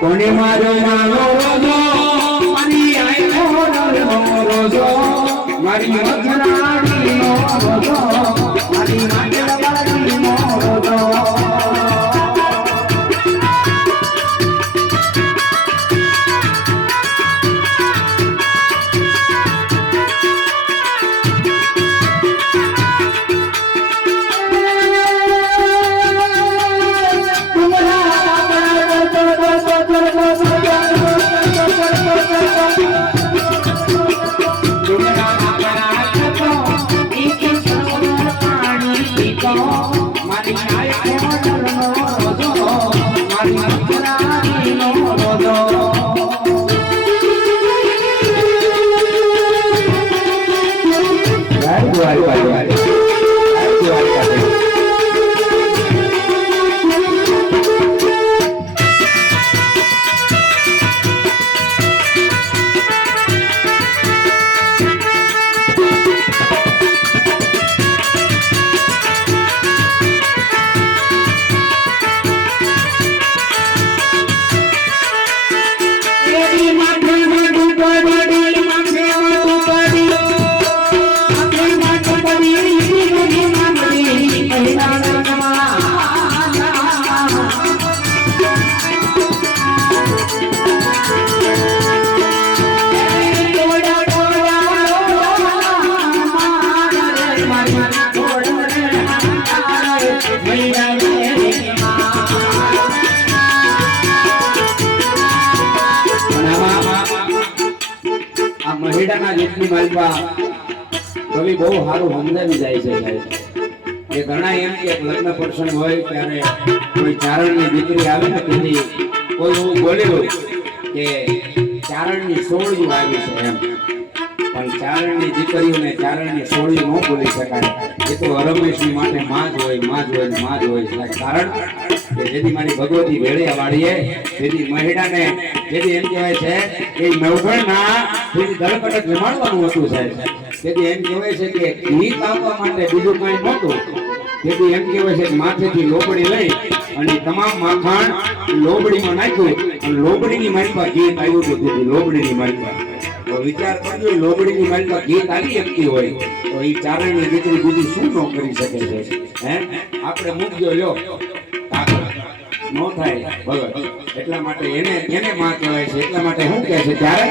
કોને મારો મારો રોજો મારી આંખો રોજો મારી મધરાડી નો રોજો મારી માટલાડી નો રોજો મહિડાના ગીતની માલપા કવિ બહુ સારું સમજાવી જાય છે સાહેબ કે ઘણા એમ કે લગ્ન પ્રસંગ હોય ત્યારે કોઈ ચારણની દીકરી આવે ને તેથી કોઈ એવું બોલ્યું કે ચારણની સોળિયું આવી છે એમ, પણ ચારણની દીકરીઓને ચારણની સોળિયું ન બોલી શકાય. એ તો રમેશની માટે માં જ હોય, માં જ હોય, માં જ હોય. કારણ કે જેથી મારી ભગવતી ભેળિયા વાળીએ જેથી મહિડાને જેથી એમ કહેવાય છે કે નવઘણના જેથી ધડકડક જમાડવાનું હતું સાહેબ. તેથી એમ કહેવાય છે કે ગીત આપવા માટે બીજું કંઈ નહોતું. તેથી એમ કહેવાય છે કે માથેથી લોબડી લઈ અને તમામ માખણ લોબડીમાં નાખ્યું અને લોબડીની માલપા ગીત આવ્યું હતું. તેથી લોબડીની માલપા તો વિચાર કરજો, લોબડીની માલપા ગીત આવી શકતી હોય તો એ ચારણની દીકરી બીજું શું ન કરી શકે છે? હે આપણે મૂકજો લ્યો ન થાય ભગત. એટલા માટે એને માં કહેવાય છે. એટલા માટે શું કહે છે ત્યારે